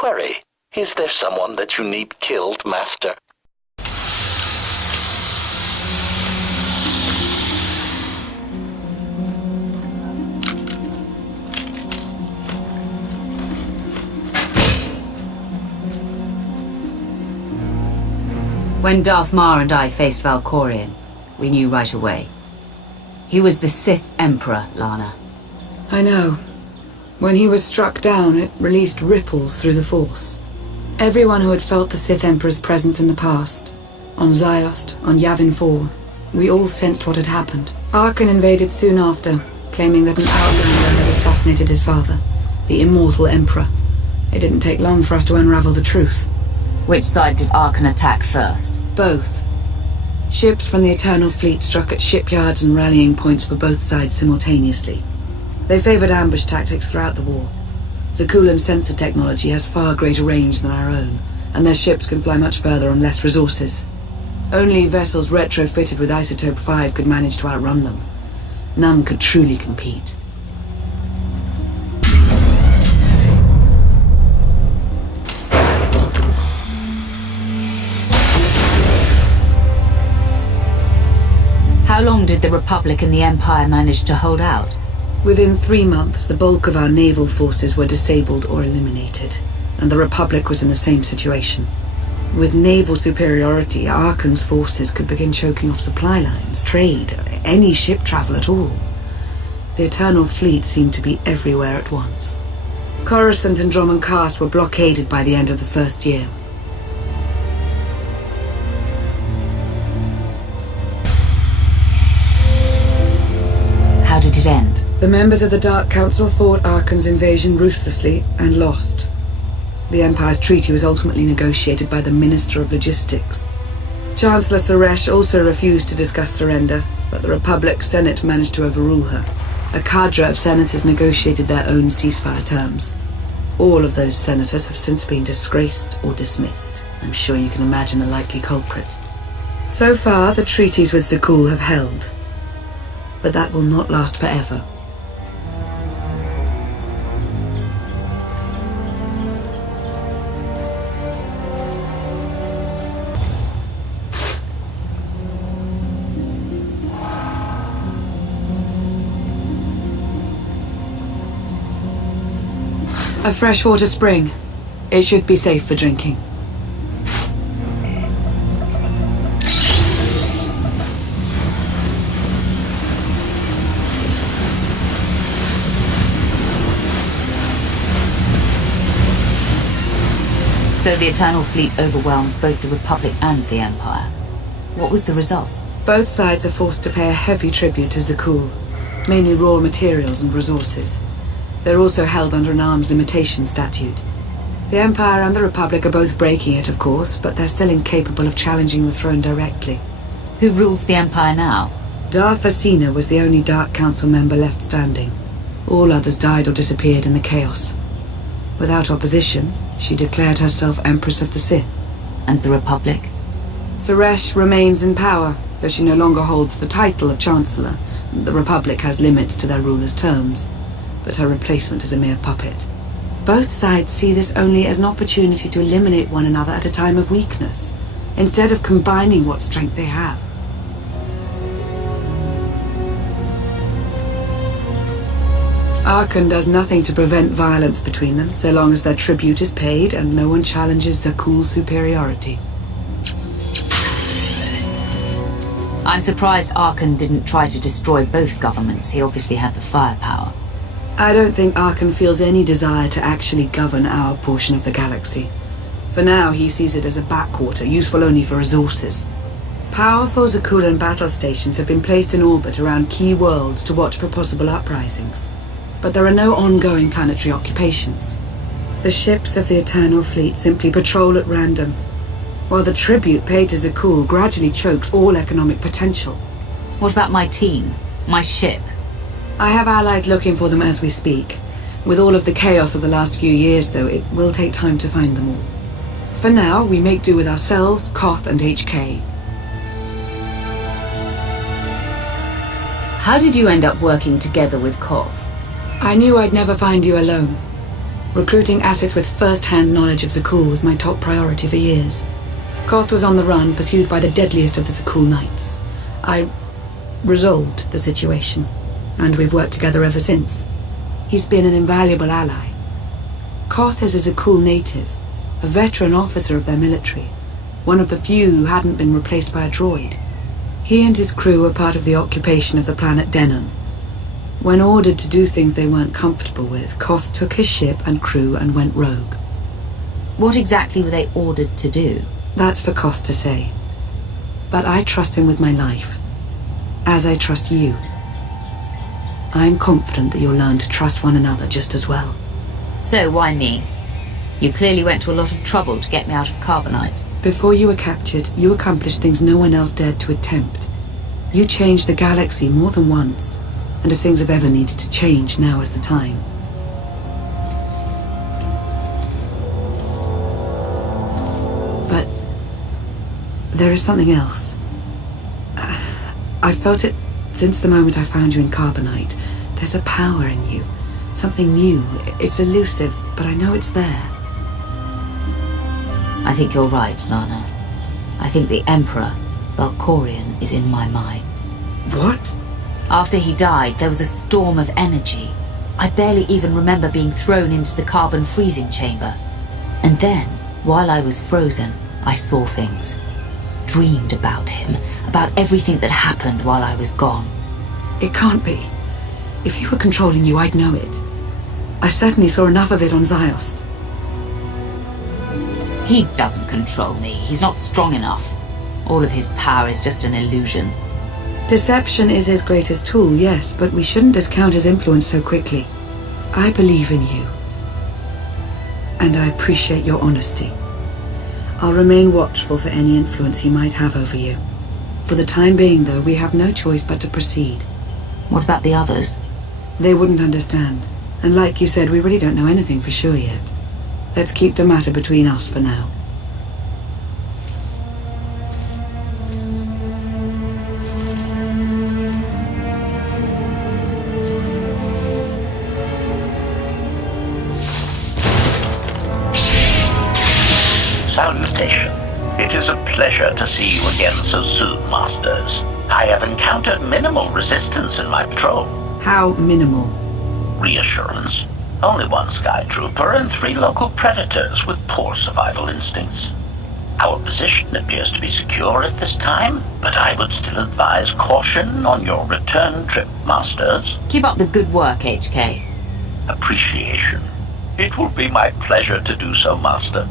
Query, is there someone that you need killed, Master? When Darth Mar and I faced Valkorion, we knew right away. He was the Sith Emperor, Lana. I know. When he was struck down, it released ripples through the Force. Everyone who had felt the Sith Emperor's presence in the past, on Ziost, on Yavin 4, we all sensed what had happened. Arkan invaded soon after, claiming that an Outlander had assassinated his father, the immortal Emperor. It didn't take long for us to unravel the truth. Which side did Arkan attack first? Both. Ships from the Eternal Fleet struck at shipyards and rallying points for both sides simultaneously. They favored ambush tactics throughout the war. Zakulan's sensor technology has far greater range than our own, and their ships can fly much further on less resources. Only vessels retrofitted with Isotope 5 could manage to outrun them. None could truly compete. How long did the Republic and the Empire manage to hold out? Within 3 months, the bulk of our naval forces were disabled or eliminated, and the Republic was in the same situation. With naval superiority, Arkan's forces could begin choking off supply lines, trade, any ship travel at all. The Eternal Fleet seemed to be everywhere at once. Coruscant and Dromund Kaas were blockaded by the end of the first year. How did it end? The members of the Dark Council fought Arkan's invasion ruthlessly and lost. The Empire's treaty was ultimately negotiated by the Minister of Logistics. Chancellor Suresh also refused to discuss surrender, but the Republic Senate managed to overrule her. A cadre of senators negotiated their own ceasefire terms. All of those senators have since been disgraced or dismissed. I'm sure you can imagine the likely culprit. So far, the treaties with Zakul have held. But that will not last forever. A freshwater spring. It should be safe for drinking. So the Eternal Fleet overwhelmed both the Republic and the Empire. What was the result? Both sides are forced to pay a heavy tribute to Zakul, mainly raw materials and resources. They're also held under an arms limitation statute. The Empire and the Republic are both breaking it, of course, but they're still incapable of challenging the throne directly. Who rules the Empire now? Darth Asina was the only Dark Council member left standing. All others died or disappeared in the chaos. Without opposition, she declared herself Empress of the Sith. And the Republic? Suresh remains in power, though she no longer holds the title of Chancellor. The Republic has limits to their ruler's terms, but her replacement is a mere puppet. Both sides see this only as an opportunity to eliminate one another at a time of weakness, instead of combining what strength they have. Arkan does nothing to prevent violence between them, so long as their tribute is paid and no one challenges Zakul's superiority. I'm surprised Arkan didn't try to destroy both governments. He obviously had the firepower. I don't think Arkan feels any desire to actually govern our portion of the galaxy. For now, he sees it as a backwater, useful only for resources. Powerful Zakulan battle stations have been placed in orbit around key worlds to watch for possible uprisings. But there are no ongoing planetary occupations. The ships of the Eternal Fleet simply patrol at random, while the tribute paid to Zakul gradually chokes all economic potential. What about my team? My ship? I have allies looking for them as we speak. With all of the chaos of the last few years, though, it will take time to find them all. For now, we make do with ourselves, Koth, and HK. How did you end up working together with Koth? I knew I'd never find you alone. Recruiting assets with first-hand knowledge of Zakul was my top priority for years. Koth was on the run, pursued by the deadliest of the Zakul Knights. I resolved the situation, and we've worked together ever since. He's been an invaluable ally. Koth is a Zakul native, a veteran officer of their military, one of the few who hadn't been replaced by a droid. He and his crew were part of the occupation of the planet Denon. When ordered to do things they weren't comfortable with, Koth took his ship and crew and went rogue. What exactly were they ordered to do? That's for Koth to say. But I trust him with my life, as I trust you. I'm confident that you'll learn to trust one another just as well. So why me? You clearly went to a lot of trouble to get me out of Carbonite. Before you were captured, you accomplished things no one else dared to attempt. You changed the galaxy more than once, and if things have ever needed to change, now is the time. But there is something else. I've felt it since the moment I found you in Carbonite. There's a power in you. Something new. It's elusive, but I know it's there. I think you're right, Lana. I think the Emperor, Valkorion, is in my mind. What? After he died, there was a storm of energy. I barely even remember being thrown into the carbon freezing chamber. And then, while I was frozen, I saw things. Dreamed about him, about everything that happened while I was gone. It can't be. If he were controlling you, I'd know it. I certainly saw enough of it on Ziost. He doesn't control me. He's not strong enough. All of his power is just an illusion. Deception is his greatest tool, yes, but we shouldn't discount his influence so quickly. I believe in you. And I appreciate your honesty. I'll remain watchful for any influence he might have over you. For the time being, though, we have no choice but to proceed. What about the others? They wouldn't understand. And like you said, we really don't know anything for sure yet. Let's keep the matter between us for now. Salutation. It is a pleasure to see you again so soon, Masters. I have encountered minimal resistance in my patrol. How minimal? Reassurance. Only one Sky Trooper and 3 local predators with poor survival instincts. Our position appears to be secure at this time, but I would still advise caution on your return trip, Masters. Keep up the good work, HK. Appreciation. It will be my pleasure to do so, Master.